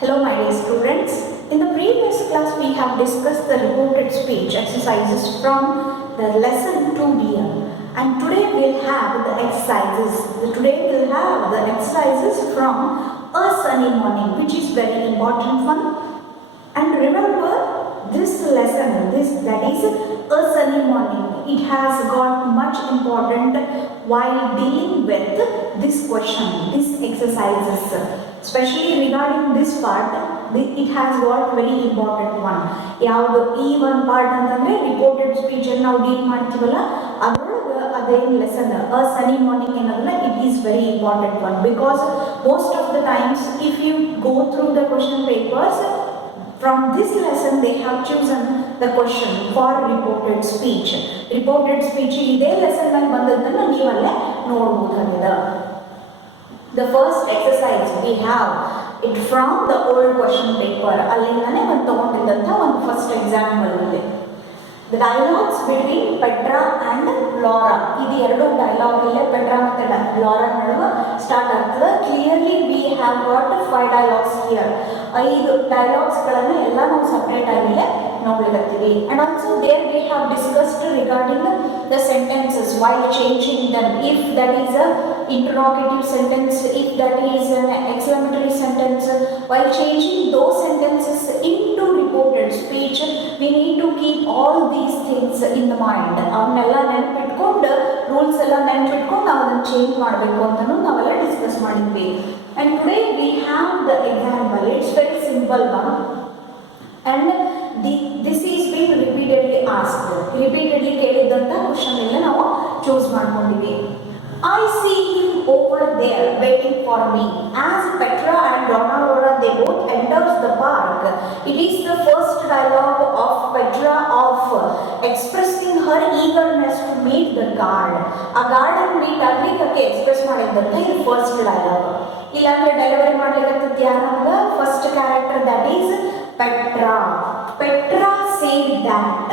Hello my dear students. In the previous class we have discussed the reported speech exercises from the lesson 2 and today we'll have the exercises. Today we'll have the exercises from A Sunny Morning, which is very important one. And remember this lesson, that is A Sunny Morning, it has got much important while dealing with this question, this exercises. Especially regarding this part, it has got very important one. ಯಾವುದು ಈ ಒಂದು part ಅಂತಂದ್ರೆ reported speech ಅನ್ನು ನಾವು deal ಮಾಡ್ತೀವಲ್ಲ ಅದರೊಳಗೆ ಅದೇನು lesson ಅ sunny morning ಏನದಲ್ಲ it is very important one because most of the times if you go through the question papers from this lesson they have chosen the question for reported speech. Reported speech ಇದೇ lesson ನಲ್ಲಿ ಬಂದದ್ದನ್ನ ನೀವಲ್ಲೇ ನೋಡಬಹುದಾಗಿದೆ. The first exercise we have it from the old question paper. ಅಲ್ಲಿಂದನೇ ಒಂದು ತಗೊಂಡಿದ್ದಂತ ಒಂದು first example ಇದೆ. The dialogues between Petra and Laura. ಇದು ಎರಡು dialogue ಇಲ್ಲೇ ಪೆಟ್ರಾ ಮತ್ತೆ ಲಾರಾ ನಡುವೆ ಸ್ಟಾರ್ಟ್ ಆಗ್ತದೆ. Clearly we have got 5 dialogues here. 5 dialogues ಗಳನ್ನು ಎಲ್ಲ ನಾವು ಸಪರೇಟ್ ಆಗಿ ನೋಡಲಿಕ್ಕಿವಿ. And also there we have discussed regarding the sentences while changing them. If that is a interrogative sentence, if that is an exclamatory sentence, while changing those sentences into reported speech, we need to keep all these things in the mind. ಅವನ್ನೆಲ್ಲ ನೆನಪಿಟ್ಕೊಂಡು rules ಎಲ್ಲ ನೆನಪಿಟ್ಕೊಂಡು ನಾವು ಅದನ್ನು change ಮಾಡಬೇಕು ಅಂತಲೂ ನಾವೆಲ್ಲ discuss ಮಾಡಿದ್ವಿ. And today we have the example. It's very simple one. And this is being repeatedly asked. Repeatedly ಕೇಳಿದಂಥ question ಎಲ್ಲ ನಾವು ಚೂಸ್ ಮಾಡ್ಕೊಂಡಿವಿ. I see him over there waiting for me. As Petra and Donna Laura they both enters the park. It is the first dialogue of Petra of expressing her eagerness to meet the guard. A guard and meet ಆಗ್ಲಿಕ್ಕೆ express ಮಾಡಿದ್ದಂತ ಇದು first dialogue. ಇಲ್ಲಾಂದ್ರೆ delivery ಮಾಡ್ಲಿಕ್ಕೆ ಯಾರಂಗ first character that is Petra. Petra said that.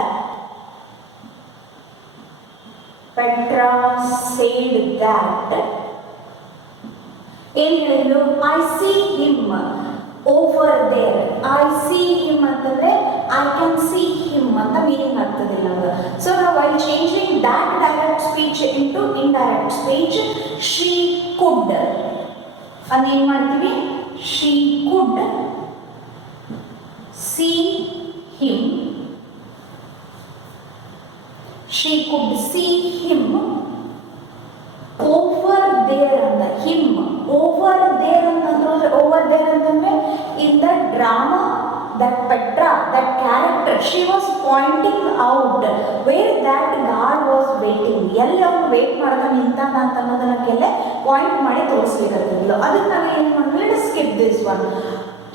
Petra said that. ಏನು ಹೇಳಿದ್ರು? I see him over there. I see him ಅಂತಂದ್ರೆ I can see him ಅಂತ ಮೀನಿಂಗ್ ಆಗ್ತದೆ ನಮ್ಗೆ. So now while changing that direct speech into indirect speech, she could and ಏನು ಮಾಡ್ತೀವಿ? She could see him. She could see him over there and him over there ಅಂತಂದ್ರೆ over there ಅಂತಂದ್ರೆ in the drama that Petra, that character, she was pointing out where that guard was waiting. ಎಲ್ಲಿ ಅವನು wait ಮಾಡ್ತಾ ನಿಂತಾನ ಅಂತ ಅನ್ನೋದನ್ನೆಲ್ಲ point ಮಾಡಿ ತೋರಿಸ್ಲಿಕ್ಕಂತಿಲ್ಲ. ಅದಕ್ಕೆ ನಾವು ಏನು ಮಾಡಿದ್ರೆ skip this one.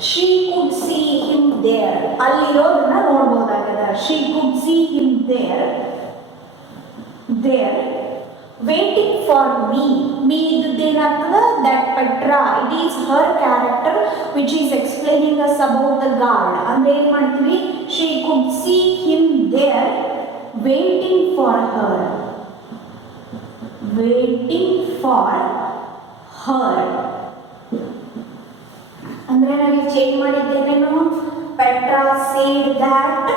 She could see him there. ಅಲ್ಲಿರೋದನ್ನ ನೋಡ್ಬೋದಾಗಿದೆ. She could see him there waiting for me. Me ಇದ್ದೇನಾಗ್ತದ that Petra, it is her character which is explaining us about the guard. ಅಂದ್ರೆ ಏನು ಮಾಡ್ತೀವಿ? She could see him there waiting for her. Waiting for her. ಅಂದ್ರೆ ನಾವು change ಮಾಡಿದ್ದೇನೇನು? Petra said that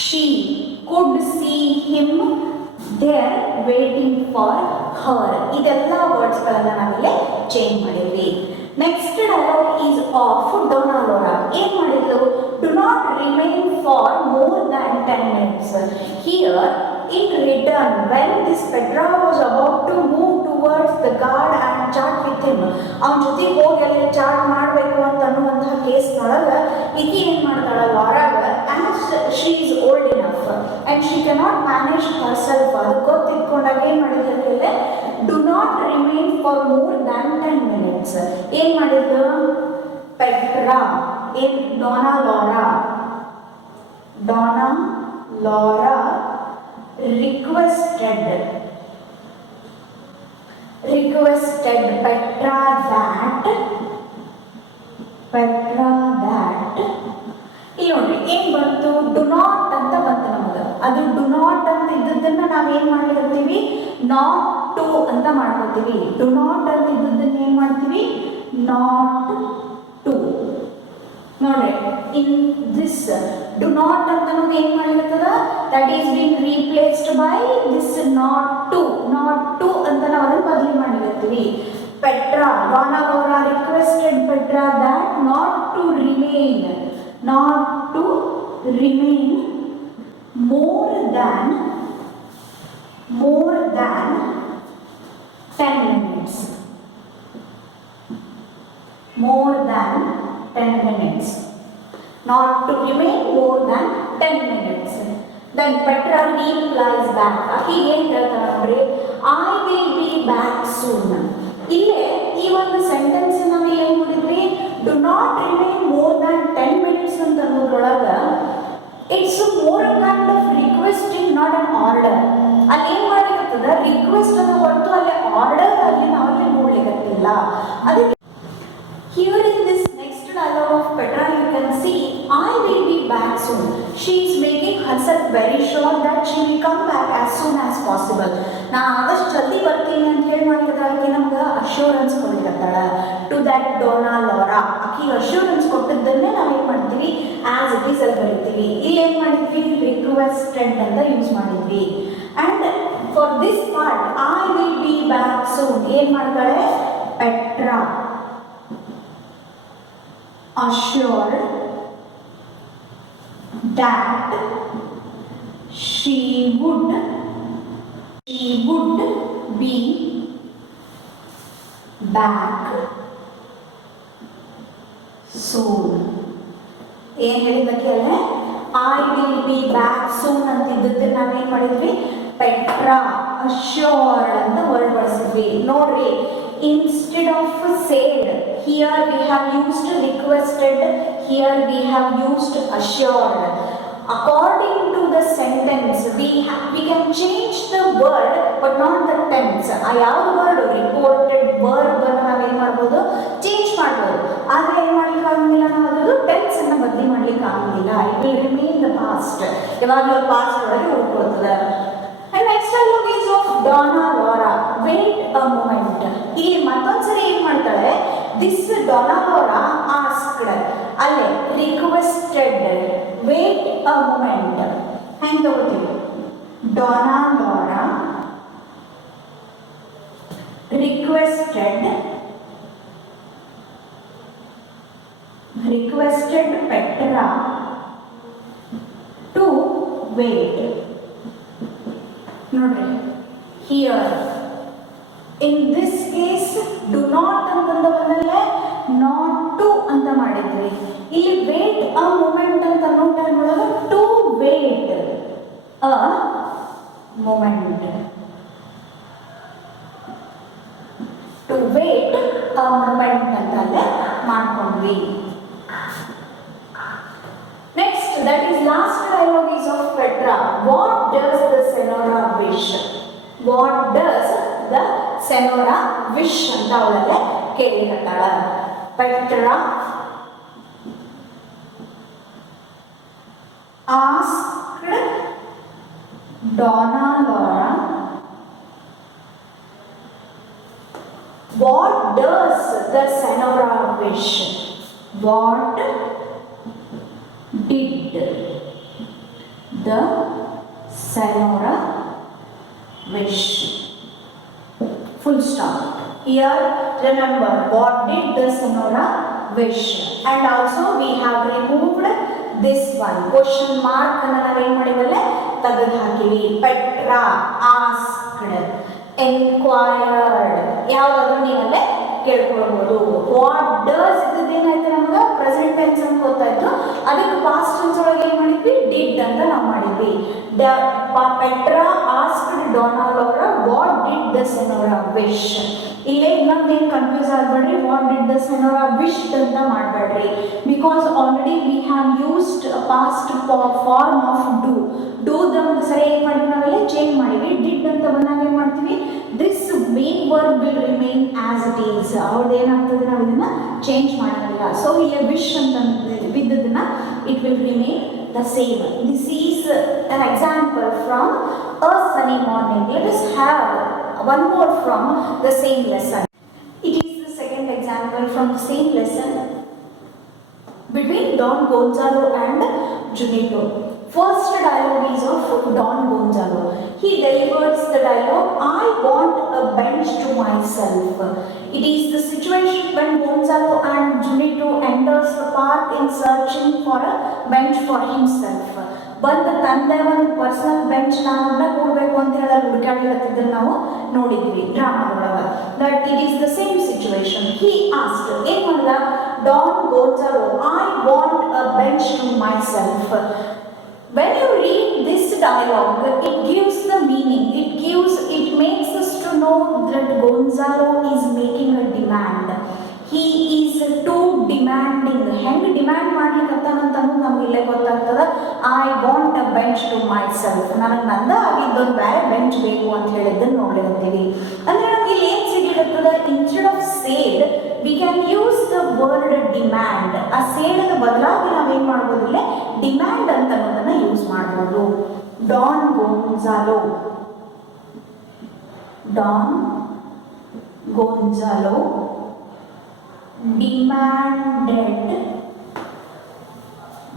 she could see him there waiting for her. ಇದೆಲ್ಲ ವರ್ಡ್ಸ್ಗಳನ್ನ ನಾವಿಲ್ಲಿ change ಮಾಡಿದ್ವಿ. Next dialogue is of Dona ಲೋರಾ. ಏನು ಮಾಡಿದ್ಲು? Do not remain for more than 10 minutes. Here in return when this Petra was about to move towards the guard and chat with him, ಅವನ ಜೊತೆ ಹೋಗಿ ಅಲ್ಲಿ chat ಮಾಡಬೇಕು ಅಂತ ಅನ್ನುವಂತಹ ಕೇಸ್ನೊಳಗೆ ಈಕೆ ಏನು ಮಾಡ್ತಾಳೆ? ಲಾರಾಗ as she is old enough and she cannot manage herself, ಅದು ಗೊತ್ತಿಟ್ಕೊಂಡಾಗ ಏನು ಮಾಡಿದ್ರೆ do not remain for more than 10 minutes. ಏನು ಮಾಡಿದ್ರು? Petra in Donna Laura requested Petra that ಇಲ್ಲಿ ನೋಡ್ರಿ ಏನು ಬಂತು? ಡು ನಾಟ್ ಅಂತ ಬಂತು ನಮಗೆ. ಅದು ಡು ನಾಟ್ ಅಂತ ಇದ್ದದ್ದನ್ನ ನಾವೇನು ಮಾಡ್ಲಿಕ್ಕಂತೀವಿ? ನಾಟ್ ಟು ಅಂತ ಮಾಡ್ಕೊತೀವಿ. ಡು ನಾಟ್ ಅಂತ ಇದ್ದದ್ದನ್ನ ಏನು ಮಾಡ್ತೀವಿ? Not to. in this do not ಅಂತ ನಮಗೆ ಏನು ಮಾಡಿರ್ತದ that is being replaced by this not to ಅಂತ ನಾವು ಅದನ್ನು ಬದಲಿ ಮಾಡಿರ್ತೀವಿ. Petra, Donna Laura requested Petra that not to remain more than 10 minutes. More than 10 minutes. Not to remain more than 10 minutes. Then Petra replies back. He ಏನು ಹೇಳ್ತಾರೆ ಅಂದ್ರೆ I will be back soon. ಇಲ್ಲೇ ಈ ಒಂದು sentence ನಾವು ಏನು ನೋಡಿದ್ವಿ do not remain more than 10 minutes ಅಂತ ಅನ್ನೋದ್ರೊಳಗ it's more kind of requesting not an order. ಅಲ್ಲಿ ಏನು ಮಾಡಿರ್ತದ ರಿಕ್ವೆಸ್ಟ್ ಅನ್ನು ಹೊರತು ಅಲ್ಲಿ ಆರ್ಡರ್ ಅಲ್ಲಿ ನಾವಲ್ಲಿ ನೋಡ್ಲಿಕ್ಕತ್ತಿಲ್ಲ. ಅದಕ್ಕೆ here in this next dialogue of Petra you can see I will be back soon. She is making herself very sure that she will come back as soon as possible. ನಾ ಆದಷ್ಟು ಜಲ್ದಿ ಬರ್ತೀನಿ ಅಂತ ಹೇಳಿ ಮಾಡಿದಾಕಿ ನಮ್ಗೆ ಅಶ್ಯೂರೆನ್ಸ್ ಕೊಡ್ಲಿಕತ್ತಾಳ to that Dona Laura. ಆಕಿ ಅಶ್ಯೂರೆನ್ಸ್ ಕೊಟ್ಟಿದ್ದನ್ನೇ ನಾವೇನು ಮಾಡ್ತೀವಿ ಆಸ್ ಇಟ್ ಈಸ್ ಅಲ್ಲಿ ಬರೀತೀವಿ. ಇಲ್ಲಿ ಏನು ಮಾಡಿದ್ವಿ ರಿಕ್ವೆಸ್ಟೆಡ್ ಅಂತ ಯೂಸ್ ಮಾಡಿದ್ವಿ. And for this part I will be back soon ಏನು ಮಾಡ್ತಾಳೆ Petra assured that she would be back soon. ಏನು ಹೇಳಿದ್ದಕ್ಕೆ ಅಲ್ಲೇ I will be back soon ಅಂತಿದ್ದಕ್ಕೆ ನಾವೇನು ಮಾಡಿದ್ವಿ ಪೆಟ್ರಾ ಅಶ್ಯೂರ್ಡ್ ಅಂತ ವರ್ಡ್ ಬಳಸಿದ್ವಿ. ನೋಡ್ರಿ instead of said here we have used requested, here we have used assured. According to the sentence we can change the word but not the tense. ಆ ಯಾವ word reported verb ಅನ್ನು ನಾವೇನು ಮಾಡ್ಬೋದು change ಮಾಡ್ಬೋದು. ಆದರೆ ಏನು ಮಾಡ್ಲಿಕ್ಕೆ ಆಗೋದಿಲ್ಲ ನಾವು ಅದರದ್ದು ಟೆನ್ಸ್ ಅನ್ನು ಬದಲಿ ಮಾಡ್ಲಿಕ್ಕೆ ಆಗೋದಿಲ್ಲ. It will remain the past. ಯಾವಾಗಲೂ ಪಾಸ್ಟ್ ಒಳಗೆ ಉಳ್ಕೊಳ್ತದೆ. And next dialogue is of Donna Laura. Wait a moment. ಇಲ್ಲಿ ಮತ್ತೊಂದ್ಸರಿ ಏನು ಮಾಡ್ತಾಳೆ ದಿಸ್ ಡೊನಾ ಲೋರಾ ಆಸ್ಕ್ಡ್ ಅಲ್ಲೇ ರಿಕ್ವೆಸ್ಟೆಡ್ ವೇಟ್ ಅ ಮೊಮೆಂಟ್ ಹೆಂಗೆ ತಗೋತೀವಿ Dona Laura requested Petra to wait. ನೋಡ್ರಿ here in this case do not ಅಂತಂದ ಬಂದಲ್ಲೇ ನಾಟ್ ಟು ಅಂತ ಮಾಡಿದ್ವಿ. ಇಲ್ಲಿ ವೇಟ್ ಅ ಮೂಮೆಂಟ್ ಅಂತ ಅನ್ನೋ ಟೈಮ್ ಒಳಗೆ to wait a moment to wait a moment ಅಂತಲ್ಲೇ ಮಾಡ್ಕೊಂಡ್ವಿ. Next, that is last dialogue is of Petra. What does the Senora wish? What does the Senora wish ಅಂತ ಅವಳಲ್ಲೇ ಕೇಳಿಕತ್ತಾಳ. Petra asked Donna Laura, what does the Senora wish? What did the Senora wish? Full stop. Here remember what did the Senora wish, and also we have removed this one question mark ಅನ್ನು ನಾವೇನು ಮಾಡಿವಲ್ಲ ತೆಗೆದು ಹಾಕಿವಿ. Petra asked, enquired ಯಾವುದಾದ್ರೂ ನೀವಲ್ಲೇ ಕೇಳ್ಕೊಳ್ಬೋದು. What does ಇದೇನಾಯ್ತು ನಮ್ಗೆ present tense ಅಂತ ಗೊತ್ತಾಯ್ತು. ಅದಕ್ಕೆ past tense ಒಳಗೆ ಏನು ಮಾಡಿದ್ವಿ ಡಿಡ್ ಅಂತ ನಾವು ಮಾಡಿದ್ವಿ. Petra asked Dona Laura what did the senora wish. ಇಲ್ಲೇ ಇನ್ನೊಂದೇನು ಕನ್ಫ್ಯೂಸ್ ಆಗಬೇಡ್ರಿ. What did the senora wish ಅಂತ ಮಾಡಬೇಡ್ರಿ. Because already we have used past form of do them ಸರಿ ಏನು ಮಾಡಿದ್ವಿ ನಾವೆಲ್ಲ ಚೇಂಜ್ ಮಾಡಿದ್ವಿ. ಡಿಡ್ ಅಂತ ಬಂದಾಗ ಏನು ಮಾಡ್ತೀವಿ this main verb will remain as it is. ಅವ್ರದ್ದು ಏನಾಗ್ತದೆ ನಾವು ಇದನ್ನ ಚೇಂಜ್ ಮಾಡೋದಿಲ್ಲ. ಸೊ ಇಲ್ಲಿ ವಿಶ್ ಅಂತ ಬಿದ್ದದನ್ನ it will remain the same. This is an example from a sunny morning. Let us have one more from the same lesson. It is the second example from the same lesson. Between Don Gonzalo and Junito. First dialogue is of Don Gonzalo. He delivers the dialogue, I want a bench to myself. It is the situation when Gonzalo and Junito enters the park in searching for a bench for himself. ಬಂದು ತಂದೆ ಒಂದು personal bench ನಾನನ್ನ ಕೊಡಬೇಕು ಅಂತ ಹೇಳಿ ಹುಡುಕಾಡಿರತ್ತಿದ್ದನ್ನು ನಾವು ನೋಡಿದ್ವಿ ಡ್ರಾಮಾದೊಳಗೆ. That it is the same situation. He asked, ಏನು ಮಾಡಿದ, Don Gonzalo, I want a bench to myself. When you read this dialogue, it gives the meaning, it makes us to know that Gonzalo is making a demand. He is too demanding. ಹೆಂಗೆ demand ಮಾಡ್ಲಿಕ್ಕಂತ ನಮ್ಗೆ ಇಲ್ಲೇ ಗೊತ್ತಾಗ್ತದ. I want a bench to myself, ನನಗೆ ನಂದ ಆಗಿದ್ದೊಂದು ಬೇರೆ bench ಬೇಕು ಅಂತ ಹೇಳಿದ್ದನ್ನು ನೋಡಿರ್ತೀವಿ. ಅಂದರೆ ನಮ್ಗೆ ಇಲ್ಲಿ ಏನು ಸಿಗ್ಲಿರ್ತದ, instead of said we can use the word demand. ಆ ಸೇಡದ ಬದಲಾಗಿ ನಾವೇನು ಮಾಡ್ಬೋದು, ಇಲ್ಲೇ ಡಿಮ್ಯಾಂಡ್ ಅಂತ ಅನ್ನೋದನ್ನು ಯೂಸ್ ಮಾಡ್ಬೋದು. Don Gonzalo, Don Gonzalo demanded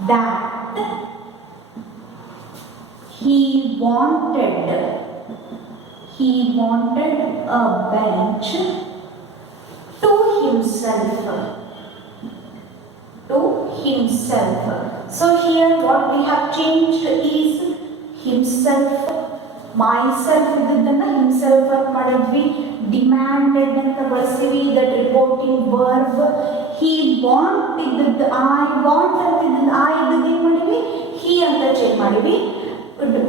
that he wanted a bench to himself. So here what we have changed is himself, myself ಇದನ್ನ himself ಅಂತ ಮಾಡಿದ್ವಿ. demanded ಅಂತ ಬಳಸಿವಿ, that reporting verb. he want ಇದ್ದದ್ದು I want ಅಂತ ಇದ್ದದ್ದು I ಇದ್ದದ್ದು ಏನು ಮಾಡಿವಿ, he ಅಂತ ಚೇಂಜ್ ಮಾಡಿವಿ.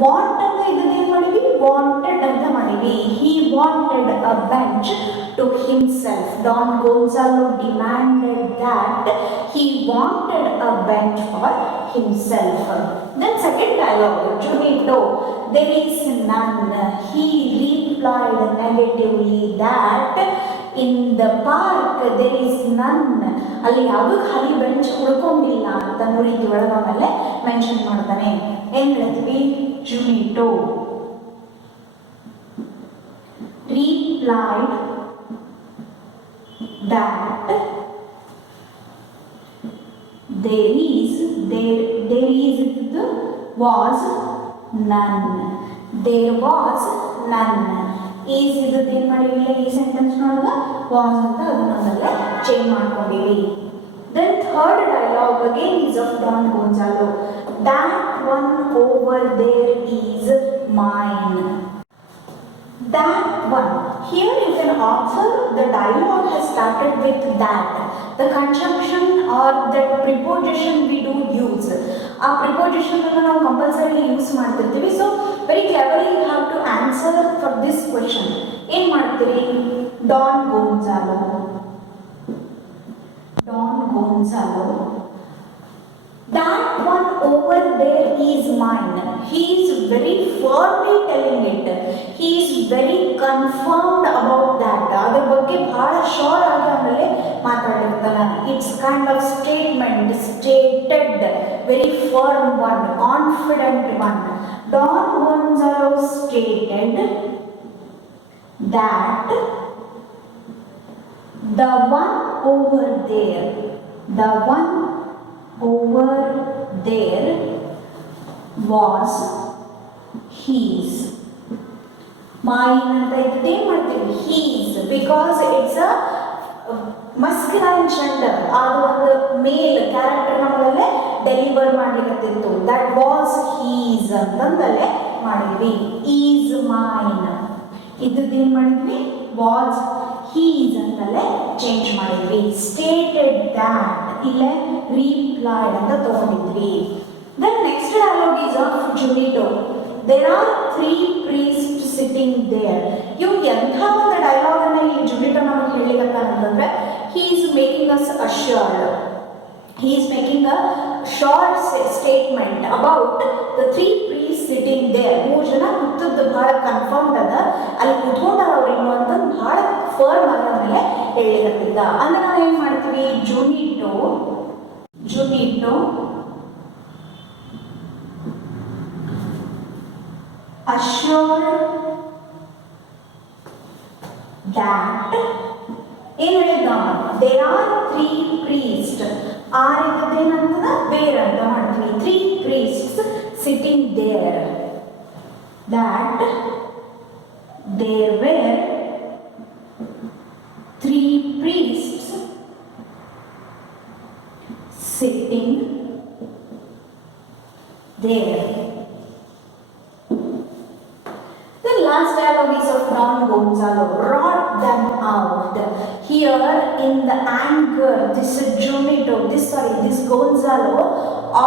want ಅಂತ ಇದ್ದದ್ದು ಏನು ಮಾಡಿವಿ, wanted ಅಂತ ಮಾಡಿವಿ. he wanted a bench to himself. Don Gonzalo demanded that he wanted a bench for himself. Then second dialogue, Junito, there is none. He replied negatively that in the park there is none. ಅಲ್ಲಿ ಯಾವುದೂ ಖಾಲಿ bench ಉಳ್ಕೊಂಡಿಲ್ಲ ಅಂತ ರೀತಿ ಒಳಗೆ ಆಮೇಲೆ mention ಮಾಡ್ತಾನೆ. ಏನು ಹೇಳ್ತೀವಿ, Juanito replied that there is was none. There was none. Is ಇದ್ದದ್ದು ಏನು ಮಾಡಿವಿಲ್ಲ, ಈ ಸೆಂಟೆನ್ಸ್ನೊಳಗೆ ವಾಸ್ ಅಂತ ಅದನ್ನೊಂದಲ್ಲೇ ಚೇಂಜ್ ಮಾಡ್ಕೊಂಡಿವಿ. Then third dialogue again is of Don Gonzalo. that one over there is mine. That one. Here you can observe the dialogue has started with that. The conjunction or that preposition we do use. ಆ preposition ಅನ್ನು ನಾವು compulsory use ಮಾಡ್ತಿರ್ತೀವಿ. So very cleverly you have to answer for this question. ಏನು ಮಾಡ್ತೀರಿ, Don Gonzalo that one over there is mine. He is very firmly telling it. He is very confirmed about that. ಅದರ ಬಗ್ಗೆ ಬಹಳ sure ಆಗಿ ಆಮೇಲೆ ಮಾತಾಡಿರ್ತಾನೆ. It's kind of statement, stated, very firm one, confident one. Don Gonzalo stated that the one over there was his. Mine ಅಂತ ಇದ್ದೇ ಮಾಡ್ತೀವಿ his, because it's a masculine gender. ಅದು ಒಂದು ಮೇಲ್ ಕ್ಯಾರೆಕ್ಟರ್ ನಮ್ಮಲ್ಲೇ ಡೆಲಿವರ್ ಮಾಡಲಿಕ್ಕತ್ತಿತ್ತು. that was his ಅಂತಂದಲ್ಲೇ ಮಾಡಿದ್ವಿ. is mine ಇದ್ದದ್ದು ಏನು ಮಾಡಿದ್ವಿ, was his ಅಂತಲೇ ಚೇಂಜ್ ಮಾಡಿದ್ವಿ. stated that ಇಲ್ಲೇ replied ಅಂತ ತಗೊಂಡಿದ್ವಿ. Then next dialogue is of Junito. There are 3 priests sitting there. ಇವು ಎಂಥ ಒಂದು ಡೈಲಾಗ್ ಅನ್ನ ಇಲ್ಲಿ ಜುನಿಟೋ ನಮಗೆ ಹೇಳಲಿಕ್ಕಂತಂದ್ರೆ, he is making us assured. He is making a short statement about the 3 priests sitting there. 3 ಜನ ಕೂತದ್ದು ಬಹಳ ಕನ್ಫರ್ಮ್ಡ್ ಅದ, ಅಲ್ಲಿ ಕೂತ್ಕೊಂಡಾರ ಅವ್ರು ಇನ್ನು ಅಂತ ಬಹಳ ಫರ್ಮ್ ಆದ ಮೇಲೆ ಹೇಳಿರಲಿಲ್ಲ. ಅಂದ್ರೆ ನಾವು ಏನು ಮಾಡ್ತೀವಿ, ಜುನಿಟೋ assured that ಏನು ಹೇಳಿದ, there are 3 priests. ಆರ್ ಇದ್ದದ್ದೇನಂತದ where anta ಮಾಡ್ತೀವಿ, 3 priests sitting there. That there were 3 priests sitting there. The last dialogue is of Don Gonzalo. Wrought them out. Here in the anger, this Gonzalo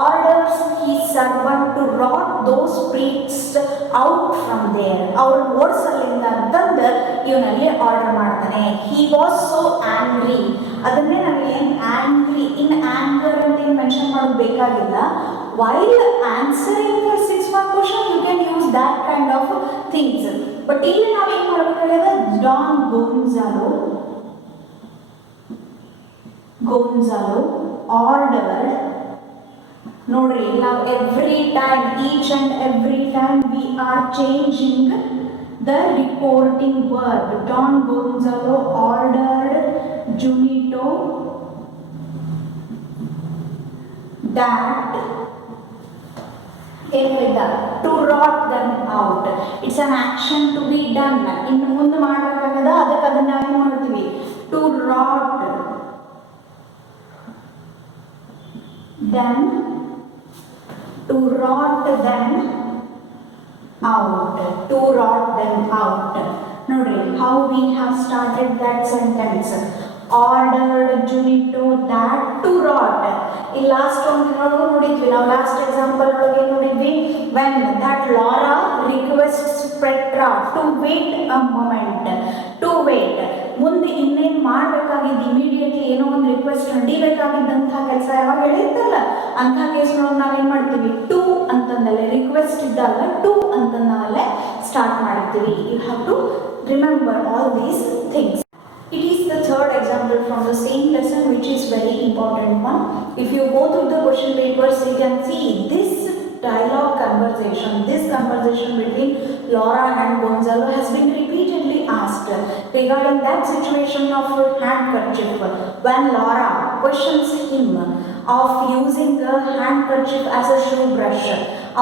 orders his servant to rout those priests out from there. Our ಓಡಿಸಲಿಂದ ಅಂತಂದು ಇವನಲ್ಲಿ order ಮಾಡ್ತಾನೆ. He was so angry. ಅದನ್ನೇ ನಾವಿಲ್ಲಿ angry in anger ಅಂತ ಏನು mention ಮಾಡೋದು ಬೇಕಾಗಿಲ್ಲ. While answering the 6 mark question, you can use that kind of things. But ಇಲ್ಲಿ ನಾವೇನು ಮಾಡಬೇಕಾಗಿದೆ, Don Gonzalo ordered. ನೋಡ್ರಿ, ನಾವು each and every time we are changing the reporting verb. Don Gonzalo ordered Junito that to rot them out. It's an action to be done. ಇನ್ನು ಮುಂದೆ ಮಾಡಬೇಕಾಗದ ಅದಕ್ಕೆ ಅದನ್ನ ನಾವೇನು ಮಾಡ್ತೀವಿ, to rot them out. ನೋಡ್ರಿ, how we have started that sentence. Ordered Junito that to rot. ಈ last ಒಂದು ನೋಡಿದ್ವಿ ನಾವು, ಲಾಸ್ಟ್ ಎಕ್ಸಾಂಪಲ್ ಒಳಗೆ ನೋಡಿದ್ವಿ, when that Laura requests Petra to wait a moment. To wait. ಮುಂದೆ ಇನ್ನೇನು ಮಾಡಬೇಕಾಗಿದ್ದು, ಇಮಿಡಿಯೇಟ್ಲಿ ಏನೋ ಒಂದು ರಿಕ್ವೆಸ್ಟ್ ನಡೀಬೇಕಾಗಿದ್ದಂಥ ಕೆಲಸ ಯಾವಾಗ ಹೇಳಿರ್ತಲ್ಲ ಅಂಥ ಕೇಸ್ನೊಳಗೆ ನಾವೇನು ಮಾಡ್ತೀವಿ, ಟು ಅಂತಂದಲ್ಲೇ ರಿಕ್ವೆಸ್ಟ್ ಇದ್ದಾಗ ಟು ಅಂತ ನಾವಲ್ಲೇ ಸ್ಟಾರ್ಟ್ ಮಾಡ್ತೀವಿ. You have to remember all these things. It is the third example from the same lesson, which is very important one. If you go through the question papers, you can see this conversation between Laura and Gonzalo has been repeatedly asked regarding that situation of handkerchief. When Laura questions him of using a handkerchief as a shoe brush,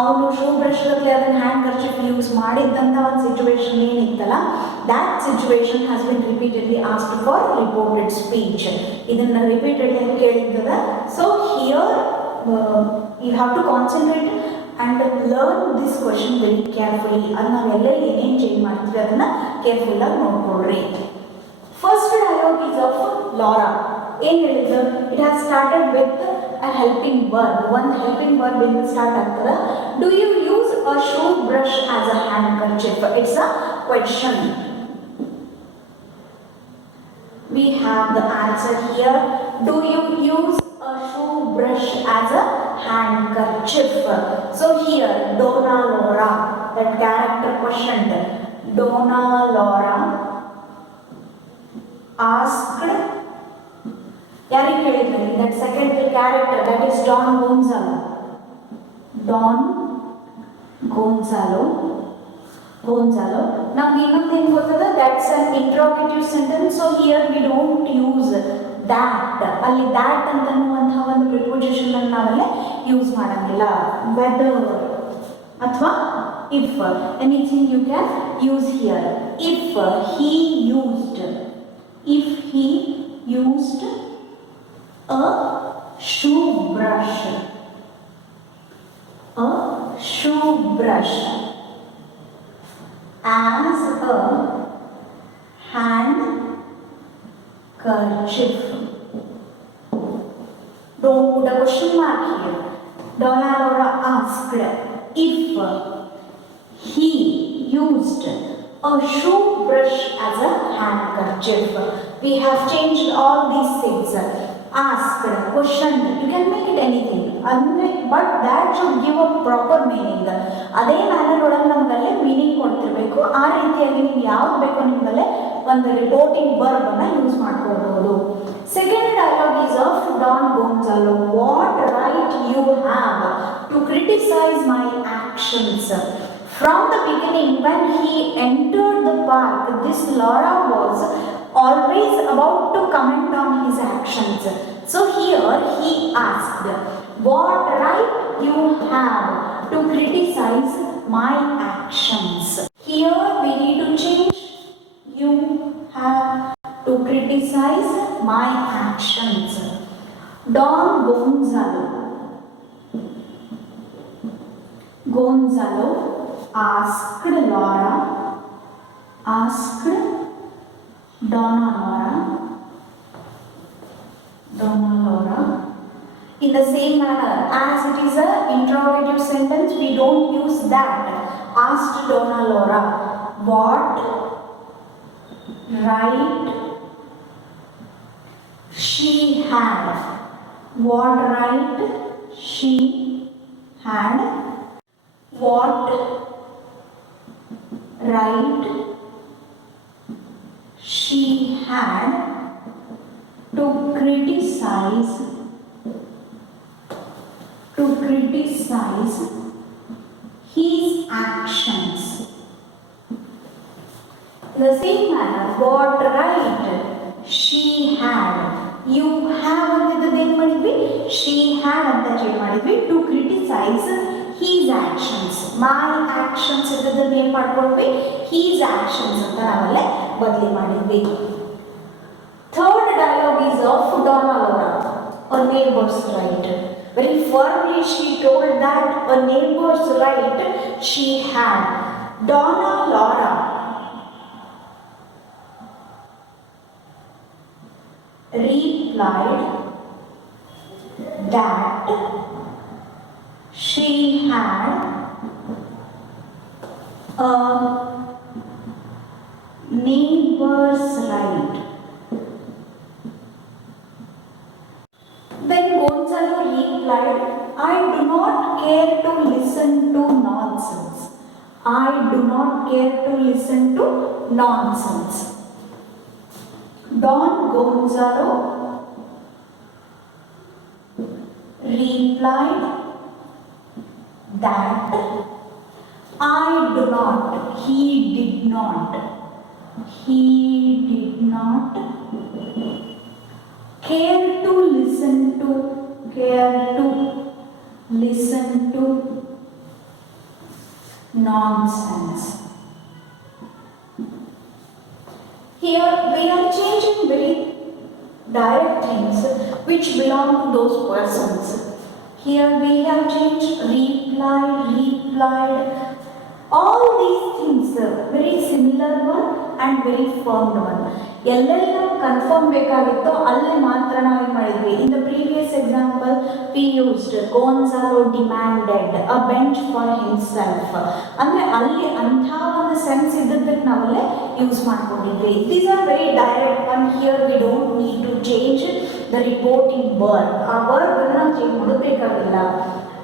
ಅವನು shoe brush ಗಟ್ಟಲೆ ಅದನ್ನು handkerchief use ಮಾಡಿದ್ದಂಥ ಒಂದು situation ಏನಿತ್ತಲ್ಲ, that situation has been repeatedly asked for reported speech. ಇದನ್ನು repeatedly ಕೇಳಿದ್ದದ. So here you have to concentrate and learn this question very carefully. ಅದು ನಾವೆಲ್ಲರೂ ಏನೇನು ಚೇಂಜ್ ಮಾಡ್ತೀವಿ ಅದನ್ನು ಕೇರ್ಫುಲ್ಲಾಗಿ ನೋಡ್ಕೊಳ್ರಿ. First dialogue is of Laura. ಏನು ಹೇಳಿದ್ರು, it has started with a helping verb. One helping verb in the start ಆಗ್ತದ. Do you use a shoe brush as a handkerchief? It's a question. We have the answer here. Do you use a shoe brush as a handkerchief? So here Donna Laura, that character questioned, Donna Laura asked, ಯಾರಿಗೆ ಕೇಳಿದ್ರಿ, that second character, that is Don Gonzalo. ನಮ್ಗೆ ಇನ್ನೊಂದು ಏನು ಗೊತ್ತದ, that's an interrogative sentence. So here we don't use that. ಅಲ್ಲಿ that ಅಂತ ಅನ್ನುವಂಥ ಒಂದು ಪ್ರಿಪೋಸಿಷನ್ ಅನ್ನು ನಾವಲ್ಲೇ ಯೂಸ್ ಮಾಡಂಗಿಲ್ಲ. whether ಅಥವಾ if, anything you can use here. If he used a shoe brush as a handkerchief. Don't put a question mark here. Donna Laura asked if he used a shoe brush as a handkerchief. We have changed all these things. Asked, questioned, you can make it anything, but that should give a proper meaning. ಅದೇ manner ಒಳಗೆ ನಮಗಲ್ಲೇ meaning ಕೊಡ್ತಿರ್ಬೇಕು. ಆ ರೀತಿಯಾಗಿ ನೀವು ಯಾವ್ದು ಬೇಕೋ ನಿಮಗಲ್ಲೇ ಒಂದು reporting verb ಅನ್ನ ಯೂಸ್ ಮಾಡ್ಕೊಳ್ಬಹುದು. Second dialogue is of Don Gonzalo. What right you have to criticise my actions? From the beginning, when he entered the park, this Laura was always about to comment on his actions. So here he asked, What right you have to criticize my actions? Here we need to change. You have to criticize my actions. Don Gonzalo asked Donna Laura. In the same manner, as it is an interrogative sentence, we don't use that. Asked Donna Laura, what right she had? What right she had? What right she had to criticize his actions. In the same manner, what right she had. You have ಅಂತಿದ್ದದ್ದು ಏನು ಮಾಡಿದ್ವಿ? She had ಅಂತ change ಮಾಡಿದ್ವಿ to criticize his actions. My actions ಇದ್ದದ್ದನ್ನು ಏನು ಮಾಡ್ಕೊಂಡ್ವಿ? His actions ಅಂತ ನಾವಲ್ಲೇ ಬದಲಿ ಮಾಡಿದ್ವಿ. Third dialogue is of Donna Laura, a neighbor's right. Very firmly she told that a neighbor's right she had. Donna Laura replied that she had a neighbor's right. Then Gonzalo replied, I do not care to listen to nonsense. I do not care to listen to nonsense. Don Gonzalo replied that I do not, he did not care to listen to nonsense. Here we are changing very direct things which belong to those persons. Here we have changed replied. All these things very similar one and very firm one. ಎಲ್ಲೆಲ್ಲಿ ನಾವು confirm ಬೇಕಾಗಿತ್ತೋ ಅಲ್ಲಿ ಮಾತ್ರ ನಾವು ಏನು ಮಾಡಿದ್ವಿ. In the previous example we used Gonzalo demanded a bench for himself. ಅಂದರೆ ಅಲ್ಲಿ ಅಂಥ ಒಂದು ಸೆನ್ಸ್ ಇದ್ದದ್ದಕ್ಕೆ ನಾವಲ್ಲೇ ಯೂಸ್ ಮಾಡ್ಕೊಂಡಿದ್ವಿ. These are very direct one. Here we don't need to change the reporting word. ಆ ವರ್ಡ್ ನಾವು ಚೇಂಜ್ ಮಾಡಬೇಕಾಗಿಲ್ಲ.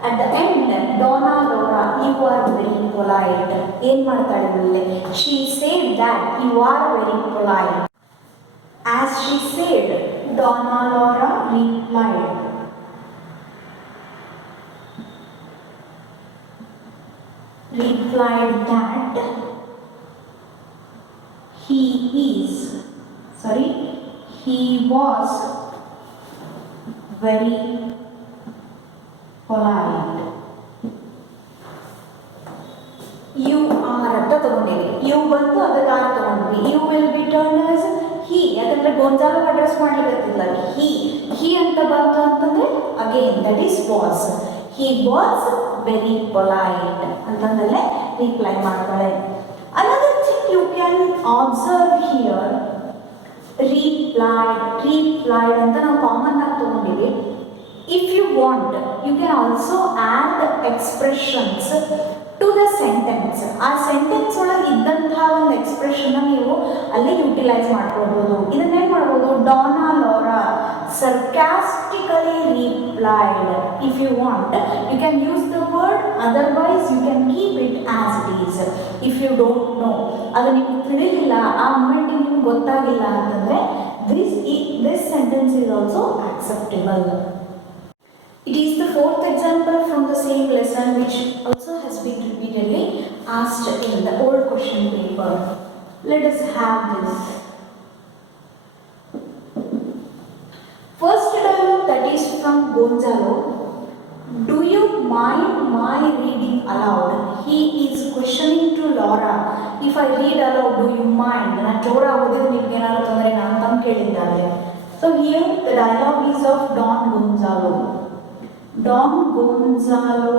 At the end, Donna Laura, you are very polite. ಏನು ಮಾಡ್ತಾಳೆ ಇಲ್ಲಿ? She said that you are very polite. As she said, Donna Laura replied that he was very polite. You are ಅಂತ ತಗೊಂಡಿವಿ. You ಬಂತು ಅದಕ್ಕೆ R ತಗೊಂಡ್ವಿ. You will be turned as he. ಯಾಕಂದ್ರೆ Gonzalo address ಮಾಡ್ಲಿಕ್ಕತ್ತಿಲ್ಲ. he ಅಂತ ಬಂತು ಅಂತಂದ್ರೆ again that is was. He was very polite ಅಂತಂದಲ್ಲೇ ರಿಪ್ಲೈ ಮಾಡ್ತಾಳೆ. Another thing you can observe here, replied ಅಂತ ನಾವು ಕಾಮನ್ ಆಗಿ ತಗೊಂಡಿವಿ. If you want, you can also add expressions to the sentence. ಆ ಸೆಂಟೆನ್ಸ್ ಒಳಗೆ ಇದ್ದಂತಹ ಒಂದು ಎಕ್ಸ್ಪ್ರೆಷನ್ನ ನೀವು ಅಲ್ಲಿ ಯುಟಿಲೈಸ್ ಮಾಡ್ಕೊಳ್ಬೋದು. ಇದನ್ನೇನು ಮಾಡ್ಬೋದು? ಡಾನಾ ಲೋರಾ sarcastically replied. If you want, you can use the word, otherwise you can keep it as it is. If you don't know, ಅದು ನಿಮ್ಗೆ ತಿಳಿದಿಲ್ಲ, ಆ ಮೂಮೆಂಟಿಗೆ ನಿಮ್ಗೆ ಗೊತ್ತಾಗಿಲ್ಲ ಅಂತಂದರೆ this sentence is also acceptable. It is the fourth example from the same lesson which also has been repeatedly asked in the old question paper. Let us have this. First dialogue, that is from Gonzalo. Do you mind my reading aloud? He is questioning to Laura. If I read aloud, do you mind? ನಾನು ಜೋರಾಗಿ ಓದಿದ್ರೆ ನಿಮ್ಗೆ ಏನಾದ್ರು ತೊಂದರೆನಾ ಅಂತ ಕೇಳಿದ್ದಾರೆ. So here the dialogue is of Don Gonzalo. Don Gonzalo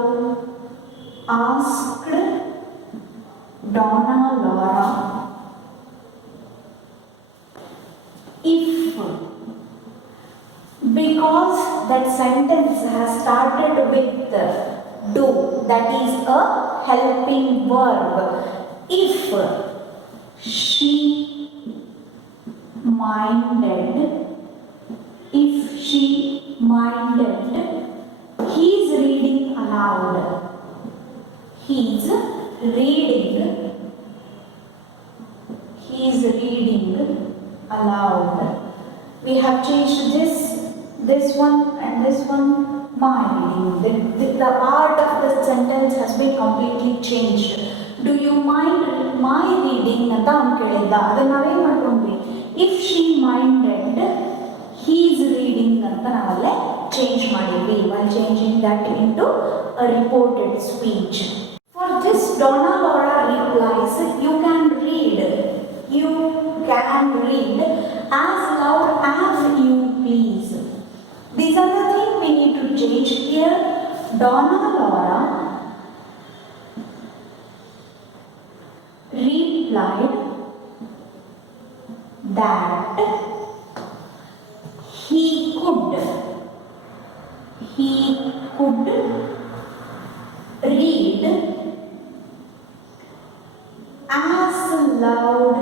asked Donna Laura if, because that sentence has started with do, that is a helping verb. If she minded, if she minded, he is reading aloud. He is reading. He is reading aloud. We have changed this one and this one. My reading. The part of the sentence has been completely changed. Do you mind my reading? ಅಂತ ಅವನು ಕೇಳಿದ್ದ. ಅದನ್ನ ನಾವೇನು ಮಾಡ್ಕೊಂಡ್ವಿ? If she minded, he is reading ಅಂತ ನಾವಲ್ಲೇ change ಮಾಡಿದ್ವಿ. While changing that into a reported speech. For this, Donna Laura replies, you can read. You can read as loud as you please. These are the things we need to change here. Donna Laura replied that he could read as loud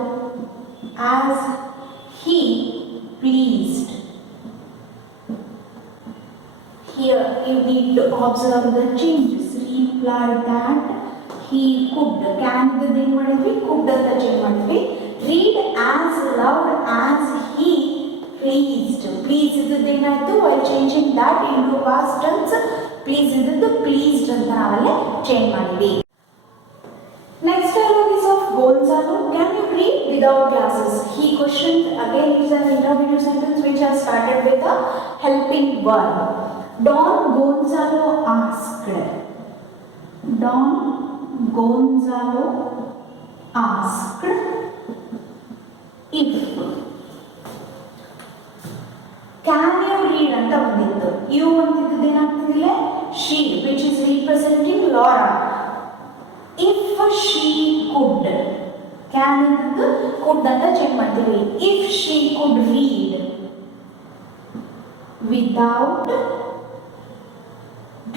as he pleased. Here you need to observe the changes. Reply that he could. Can the name ಮಾಡಿದ್ವಿ, could ಅಂತ change ಮಾಡಿದ್ವಿ. Read as loud as he pleased. Please ಇದ್ದದ್ದು ಏನಾಯ್ತು? While changing that into past tense, please ಇದ್ದದ್ದು pleased ಅಂತ ನಾವಲ್ಲೇ change ಮಾಡಿದ್ವಿ. Next dialogue is of Gonzalo. Can you read without glasses? He questioned. Again, it is an interrogative sentence which has started with a helping verb. Don Gonzalo asked. Don Gonzalo asked if. Can you read ಅಂತ ಬಂದಿತ್ತು. You ಅಂತಿದ್ದು ಏನಾಗ್ತದಿಲ್ಲ? She, which is representing Laura. If she could, can ಇದ್ದು could ಅಂತ change ಮಾಡ್ತೀವಿ. If she could read without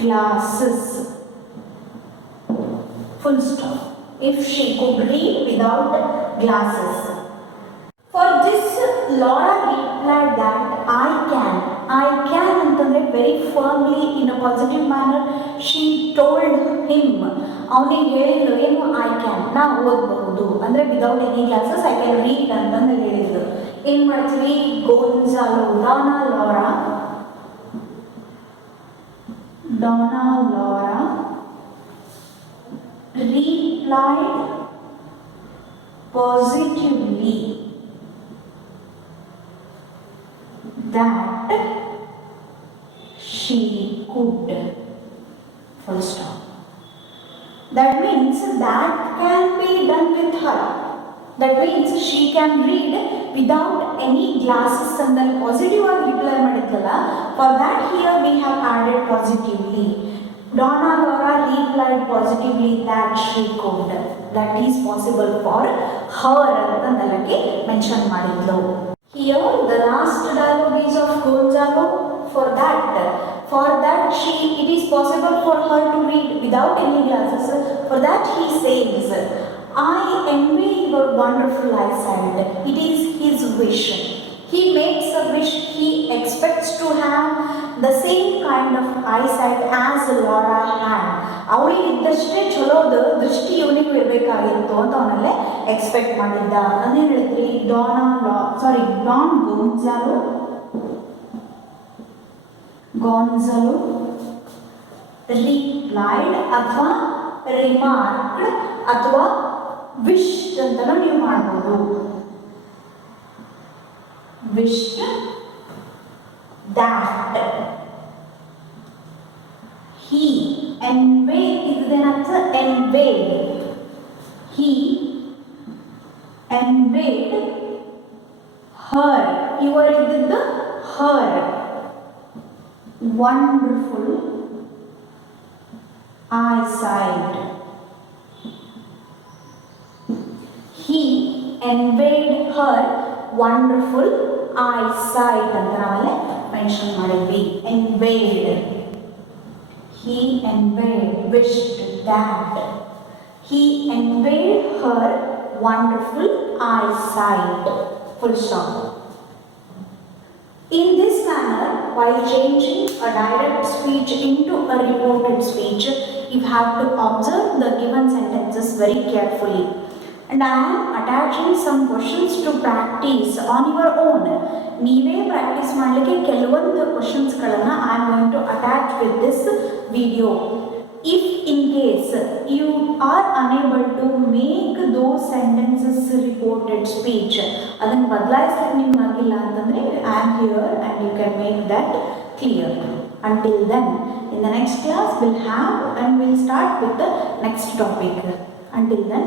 glasses, full stop. If she could read without glasses. For this, Laura replied that I can ಅಂತಂದ್ರೆ very firmly in a positive manner she told him. ಅವನಿಗೆ ಹೇಳಿದ್ರು ಏನು? I can, ನಾ ಓದಬಹುದು ಅಂದ್ರೆ without any glasses I can read ಅಂತಂದು ಹೇಳಿದ್ರು. ಏನು ಮಾಡ್ತೀವಿ? ಗೋನ್ಜಾಲೋ, Donna Laura replied positively that she could. Full stop. That means that can be done with her. That means she can read without any glasses and then positive or reply ಮಾಡಿದ್ರಲ್ಲ. For that here we have added positively. Donna Laura replied positively that she could. That is possible for her ಅಂತ ನಮಗೆ mention ಮಾಡಿದ್ಲು. Here the last dialogue is of Gonzalo. For that it is possible for her to read without any glasses. For that he says, I envy your wonderful eyesight. It is his wish. He makes a wish. He expects to have the same kind of eyesight as Laura had. ಅವಳಿಗೆ ಇದ್ದಷ್ಟೇ ಚಲೋದು ದೃಷ್ಟಿ ಇವನಿಗೂ ಇರಬೇಕಾಗಿತ್ತು ಅಂತ ಅವನಲ್ಲೇ expect ಮಾಡಿದ್ದ. ಅದೇನು ಹೇಳಿದ್ರಿ? Don ಗೋನ್ಜಾಲೋ replied ಅಥವಾ remarked ಅಥವಾ wished ಅಂತಲೂ ನೀವು ಮಾಡ್ಬೋದು. wished that he enveyed ಇದನ್ನೇನಂತ enveyed. He enveyed her. ಇವರು ಇದ್ದದ್ದು her. Wonderful eyesight. He enveyed her wonderful eyesight ಅಂತ ನಾವಲ್ಲೇ ಮೆನ್ಷನ್ ಮಾಡಿದ್ವಿ. Enveyed. He enveyed, wished that. He enveyed her wonderful eyesight. Full stop. In this manner, while changing a direct speech into a reported speech, you have to observe the given sentences very carefully. And I am attaching some questions to practice on your own. ನೀವೇ practice ಮಾಡಲಿಕ್ಕೆ ಕೆಲವೊಂದು ಕ್ವಶನ್ಸ್ಗಳನ್ನು I am going to attach with this video. If in case you are unable to make those sentences reported speech, ಅದನ್ನು ಬದಲಾಯಿಸಲಿಕ್ಕೆ ನಿಮ್ಗೆ ಆಗಿಲ್ಲ ಅಂತಂದರೆ I am here and you can make that clear. Until then, in the next class we'll have and we'll start with the next topic. Until then,